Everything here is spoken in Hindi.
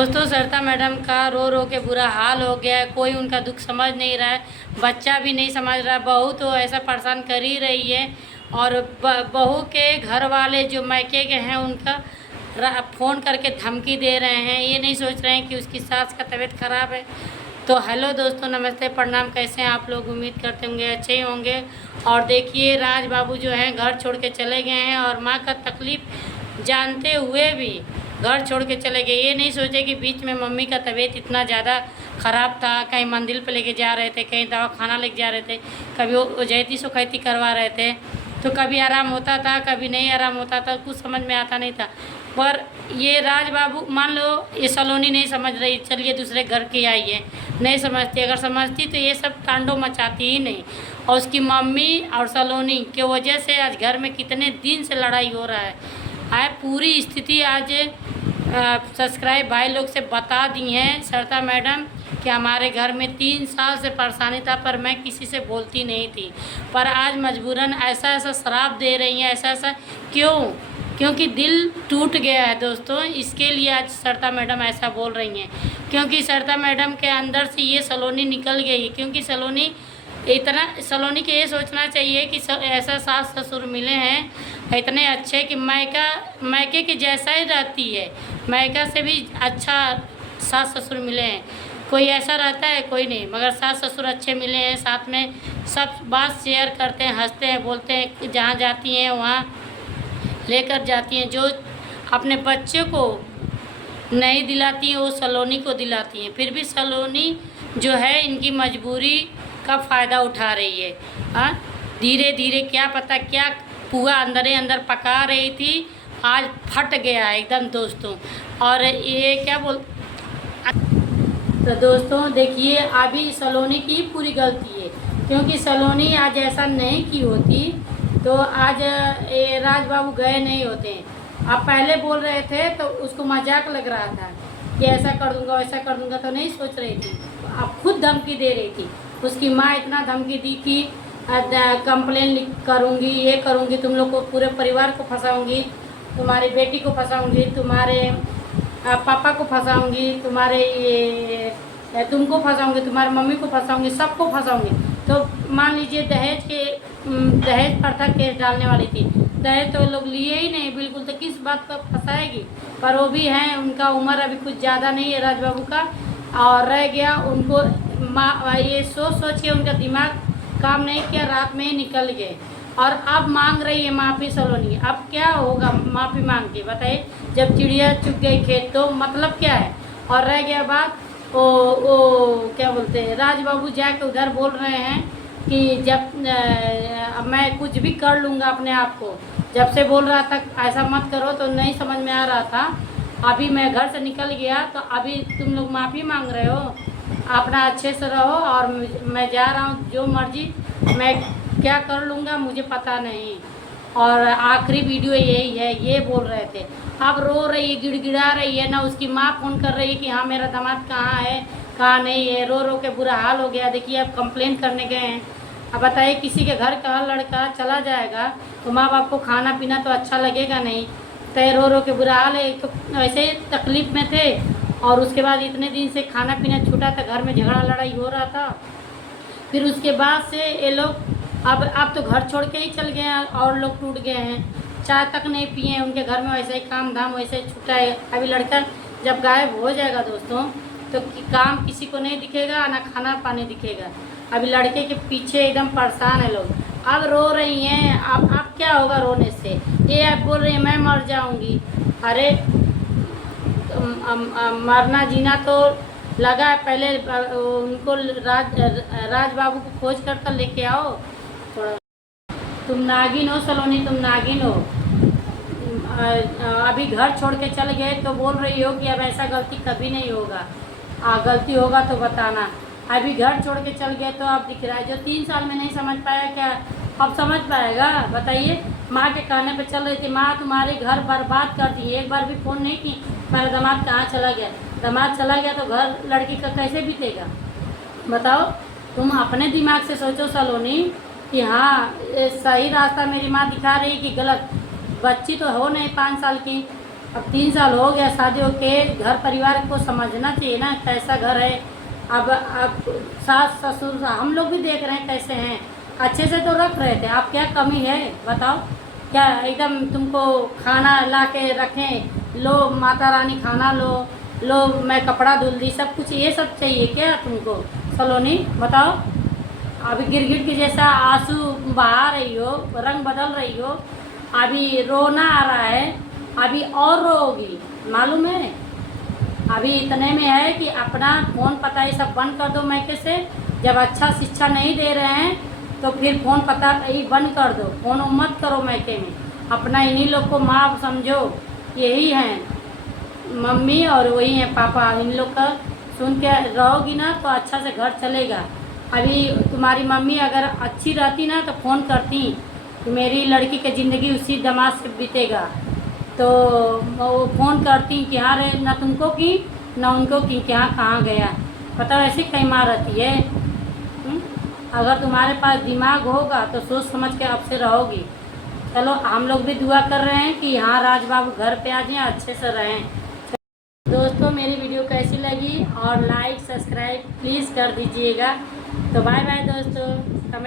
दोस्तों सरिता मैडम का रो रो के बुरा हाल हो गया है। कोई उनका दुख समझ नहीं रहा है, बच्चा भी नहीं समझ रहा है। बहू तो ऐसा परेशान कर ही रही है और बहू के घर वाले जो मायके के हैं उनका फ़ोन करके धमकी दे रहे हैं। ये नहीं सोच रहे हैं कि उसकी सास का तबीयत ख़राब है। तो हेलो दोस्तों, नमस्ते, प्रणाम। कैसे हैं आप लोग? उम्मीद करते होंगे अच्छे ही होंगे। और देखिए राज बाबू जो हैं घर छोड़ के चले गए हैं और माँ का तकलीफ़ जानते हुए भी घर छोड़ के चले गए। ये नहीं सोचे कि बीच में मम्मी का तबीयत इतना ज़्यादा ख़राब था, कहीं मंदिर पे लेके जा रहे थे, कहीं दवाखाना लेके जा रहे थे, कभी वो जैती सुखैती करवा रहे थे, तो कभी आराम होता था, कभी नहीं आराम होता था, कुछ समझ में आता नहीं था। पर ये राज बाबू मान लो ये सलोनी नहीं समझ रही, चलिए दूसरे घर की आई है, नहीं समझती। अगर समझती तो ये सब तांडव मचाती ही नहीं। और उसकी मम्मी और सलोनी के वजह से आज घर में कितने दिन से लड़ाई हो रहा है। पूरी स्थिति आज सब्सक्राइब भाई लोग से बता दी हैं सरिता मैडम कि हमारे घर में 3 साल से परेशानी था, पर मैं किसी से बोलती नहीं थी, पर आज मजबूरन ऐसा ऐसा श्राप दे रही हैं। ऐसा क्यों? क्योंकि दिल टूट गया है दोस्तों, इसके लिए आज सरिता मैडम ऐसा बोल रही हैं। क्योंकि सरिता मैडम के अंदर से ये सलोनी निकल गई। क्योंकि सलोनी के ये सोचना चाहिए कि ऐसा सास ससुर मिले हैं इतने अच्छे कि मायके के जैसा ही रहती है, मायका से भी अच्छा सास ससुर मिले हैं। कोई ऐसा रहता है? कोई नहीं, मगर सास ससुर अच्छे मिले हैं। साथ में सब बात शेयर करते हैं, हंसते हैं, बोलते हैं, जहाँ जाती हैं वहाँ लेकर जाती हैं। जो अपने बच्चे को नहीं दिलाती हैं वो सलोनी को दिलाती हैं। फिर भी सलोनी जो है इनकी मजबूरी का फ़ायदा उठा रही है। हाँ, धीरे धीरे क्या पता क्या पुआ अंदर पका रही थी, आज फट गया एकदम दोस्तों। और ये क्या बोल तो दोस्तों देखिए अभी सलोनी की पूरी गलती है। क्योंकि सलोनी आज ऐसा नहीं की होती तो आज राज बाबू गए नहीं होते। आप पहले बोल रहे थे तो उसको मजाक लग रहा था कि ऐसा कर दूंगा वैसा कर दूंगा, तो नहीं सोच रही थी। आप खुद धमकी दे रही थी। उसकी माँ इतना धमकी दी कि कंप्लेन करूँगी, ये करूँगी, तुम लोग को पूरे परिवार को फंसाऊँगी, तुम्हारी बेटी को फंसाऊँगी, तुम्हारे पापा को फंसाऊँगी, तुमको फंसाऊँगी, तुम्हारी मम्मी को फंसाऊँगी, सबको फंसाऊँगी। तो मान लीजिए दहेज प्रथा केस डालने वाली थी। दहेज तो लोग लिए ही नहीं बिल्कुल, तो किस बात पर फंसाएगी। पर वो भी हैं, उनका उम्र अभी कुछ ज़्यादा नहीं है राज बाबू का, और रह गया उनको ये सोच के उनका दिमाग काम नहीं किया, रात में ही निकल गए। और अब मांग रही है माफ़ी सलोनी। अब क्या होगा माफ़ी मांग के बताइए? जब चिड़िया चुग गई खेत तो मतलब क्या है? और रह गया बात वो क्या बोलते हैं, राज बाबू जाके उधर बोल रहे हैं कि जब मैं कुछ भी कर लूँगा अपने आप को। जब से बोल रहा था ऐसा मत करो तो नहीं समझ में आ रहा था। अभी मैं घर से निकल गया तो अभी तुम लोग माफ़ी मांग रहे हो। अपना अच्छे से रहो और मैं जा रहा हूँ, जो मर्जी मैं क्या कर लूँगा मुझे पता नहीं। और आखिरी वीडियो यही है, ये बोल रहे थे। अब रो रही है, गिड़गिड़ा रही है ना। उसकी माँ फ़ोन कर रही है कि हाँ मेरा दामाद कहाँ है, कहाँ नहीं है। रो रो के बुरा हाल हो गया। देखिए अब कंप्लेन करने गए हैं। अब बताइए किसी के घर का लड़का चला जाएगा तो माँ बाप को खाना पीना तो अच्छा लगेगा नहीं। तो रो रो के बुरा हाल है। तो ऐसे तकलीफ़ में थे और उसके बाद इतने दिन से खाना पीना छूटा था, घर में झगड़ा लड़ाई हो रहा था। फिर उसके बाद से ये लोग अब तो घर छोड़ के ही चल गए हैं और लोग टूट गए हैं। चाय तक नहीं पिए हैं, उनके घर में वैसे ही काम धाम वैसे ही छूटा है। अभी लड़का जब गायब हो जाएगा दोस्तों तो काम किसी को नहीं दिखेगा, ना खाना पानी दिखेगा। अभी लड़के के पीछे एकदम परेशान है लोग। अब रो रही हैं। अब क्या होगा रोने से? ये अब बोल रही है मैं मर जाऊंगी। अरे मरना जीना तो लगा है। पहले उनको राज बाबू को खोज कर लेके आओ। थोड़ा तुम नागिन हो सलोनी, तुम नागिन हो। अभी घर छोड़ के चल गए तो बोल रही हो कि अब ऐसा गलती कभी नहीं होगा। गलती होगा तो बताना। अभी घर छोड़ के चल गए तो अब दिख रहा है। जो 3 साल में नहीं समझ पाया क्या अब समझ पाएगा? बताइए। माँ के कहने पे चल रही थी, माँ तुम्हारे घर बर्बाद कर दी। एक बार भी फ़ोन नहीं की मेरा दामाद कहाँ चला गया। दामाद चला गया तो घर लड़की का कैसे बीतेगा बताओ? तुम अपने दिमाग से सोचो सलोनी कि हाँ सही रास्ता मेरी माँ दिखा रही कि गलत। बच्ची तो हो नहीं 5 साल की, अब 3 साल हो गया शादी के, घर परिवार को समझना चाहिए ना कैसा घर है। अब सास ससुर हम लोग भी देख रहे हैं कैसे हैं, अच्छे से तो रख रहे थे। आप क्या कमी है बताओ, क्या एकदम तुमको खाना ला के रखें, लो माता रानी खाना लो, लो मैं कपड़ा धुल दी, सब कुछ ये सब चाहिए क्या तुमको सलोनी बताओ। अभी गिरगिट की जैसा आंसू बहा रही हो, रंग बदल रही हो, अभी रोना आ रहा है, अभी और रोगी मालूम है। अभी इतने में है कि अपना फ़ोन पता ये सब बंद कर दो मैके से। जब अच्छा शिक्षा नहीं दे रहे हैं तो फिर फ़ोन पता ही बंद कर दो, फ़ोन मत करो मैके में। अपना इन्हीं लोग को माँ समझो, यही हैं मम्मी और वही हैं पापा। इन लोग का सुन के रहोगी ना तो अच्छा से घर चलेगा। अभी तुम्हारी मम्मी अगर अच्छी रहती ना तो फ़ोन करती कि मेरी लड़की की ज़िंदगी उसी दामाद से बीतेगा, तो वो फ़ोन करती कि हाँ रे, ना तुमको की ना उनको की कि हाँ कहाँ गया। पता वैसे कहीं मार रहती है। अगर तुम्हारे पास दिमाग होगा तो सोच समझ के अब से रहोगी। चलो हम लोग भी दुआ कर रहे हैं कि हाँ राज बाबू घर पे आ जाएं, अच्छे से रहें। दोस्तों मेरी वीडियो कैसी लगी और लाइक सब्सक्राइब प्लीज़ कर दीजिएगा। तो बाय बाय दोस्तों, कमेंट